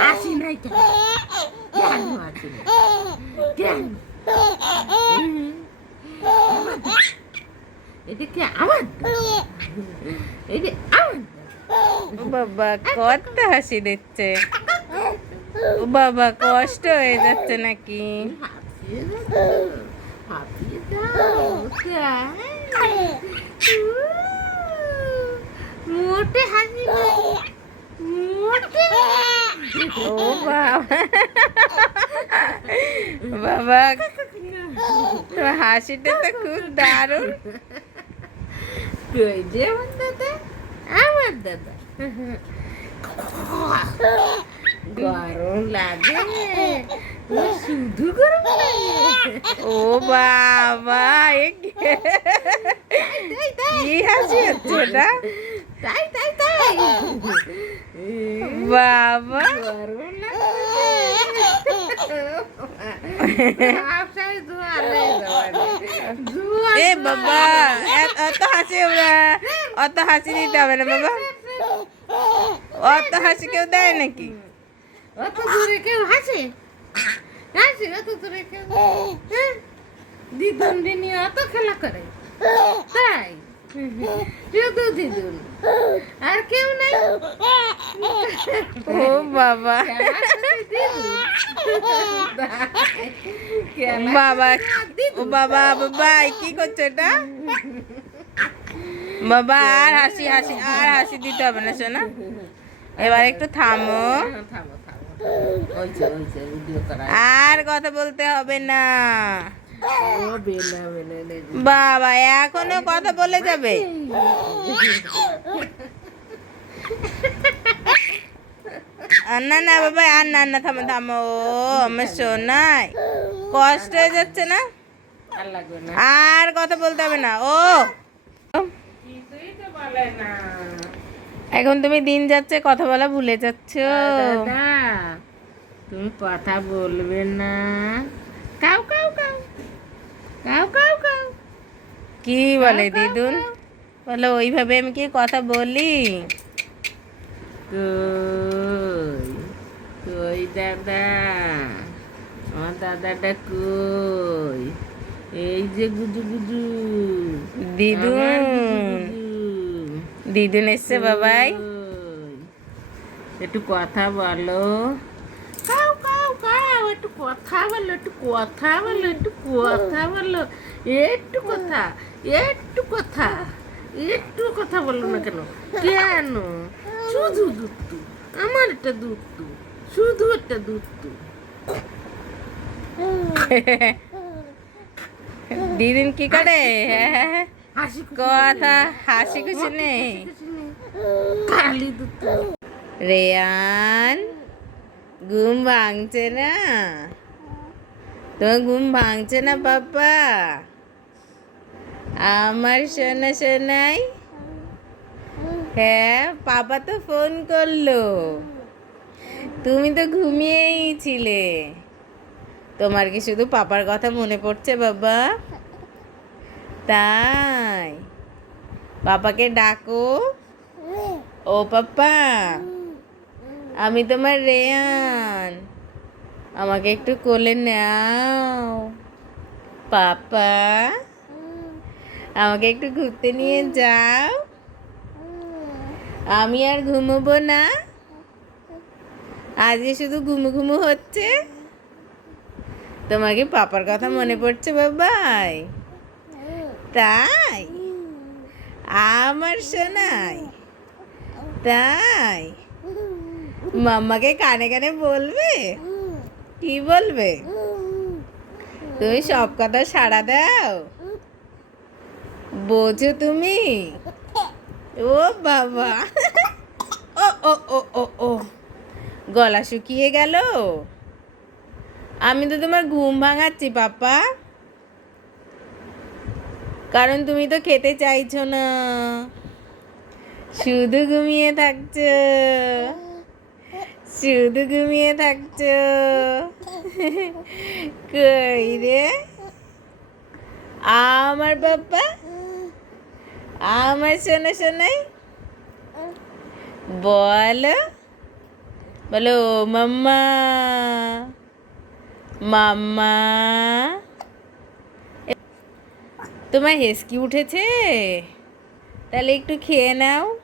হাসি নাই কেন? কেন হাসি নাই? কেন? এটা কি আমার দাদা? এটা আমার ও বাবা কত হাসি দিচ্ছে। ও বাবা কষ্ট হয়ে যাচ্ছে নাকি? হাঁপিয়ে দাও তাই? মোটে হাসি নাই, মোটে। ও বাবা বাবা তোমার হাসিটা তো খুব দারুণ। কই যে আমার দাদা, আমার দাদা। গরম লাগে, শুধু গরম লাগে। ও বাবা কি হাসি হচ্ছে এটা? তাই তাই তাই বাবা গরম লাগে। আপনার জোয়ারে জোয়ারে এ বাবা অত হাসি অত হাসি দিতে হবে না বাবা। অত হাসি কেউ দেয় নাকি? অত দূরে কেউ হাসে? হাসে অত দূরে কেউ? হ্যাঁ? দিদুন দিনি অত খেলা করে তাই? শুধু দিদুন আর কেউ নাই? ও বাবা খেলা করে দিদুন। খেলা বাবা করে ও দিদুন। বাবা বাবা কি করছো এটা? বাবা আর হাসি হাসি আর হাসি দিতে হবে না শোনা। এবার একটু থামো। থামো থামো, ওইছে ওইছে ভিডিও করা। আর কথা বলতে হবে না। ও বেলা বেলা রে। বাবা এখনো কথা বলে যাবে? না না বাবা আর না না থামো থামো। ও আমার সোনাই কষ্ট হয়ে যাচ্ছে না? আর লাগবে না। আর কথা বলতে হবে না। ও কিছুই তো বলে না। এখন তুমি দিন যাচ্ছে কথা বলা ভুলে যাচ্ছ। দাদা তুমি কথা বলবে না? Cow cow cow cow cow cow. কি বলে কাউ, দিদুন? কাউ। বলো ওইভাবে আমি কি কথা বলি? কই কই দাদা, আমার দাদাটা কই? এই যে গুজু গুজু আমার দিদুন গুজু। দিদুন এসছে বাবাই। কই? একটু কথা বলো। কাউ কাউ কাউ, একটু কথা বলো, একটু কথা বলো, একটু কথা বলো, একটু কথা, একটু কথা, একটু কথা বলো না কেন? কেন? শুধু দুধটু, আমার একটা দুধটু, শুধু একটা দুধটু। দিদুন কি করে? হ্যাঁ, হাসি খুশি কথা নেই। হাসি খুশি নেই। হাসি খুশি নেই। খালি দুধটু। রেয়ান ঘুম ভাঙছে না? তোমার ঘুম ভাঙছে না বাবা? আমার সোনা সোনাই। হ্যাঁ পাপা তো ফোন করলো, তুমি তো ঘুমিয়েই ছিলে। তোমার কি শুধু পাপার কথা মনে পড়ছে বাবা? তাই পাপাকে ডাকো। ও পাপা আমি তোমার রেয়ান, আমাকে একটু কোলে নাও। পাপা আমাকে একটু ঘুরতে নিয়ে যাও, আমি আর ঘুমোবো না। আজকে শুধু ঘুমু ঘুমু হচ্ছে। তোমার কি পাপার কথা মনে পড়ছে বাবাই? তাই আমার সোনাই, তাই মাম্মাকে কানে কানে বলবে? কি বলবে? তুমি সব কথা সাড়া দাও, বোঝো তুমি? ও বাবা ও ও ও ও ও গলা শুকিয়ে গেল। আমি তো তোমার ঘুম ভাঙাচ্ছি পাপা, কারণ তুমি তো খেতে চাইছো না, শুধু ঘুমিয়ে থাকছো, শুধু ঘুমিয়ে থাকছো। কই রে আমার বাবা, আমার সোনা সোনাই? বলো বলো মাম্মা, মাম্মা। তোমার হেসকি উঠেছে? তাহলে একটু খেয়ে নাও।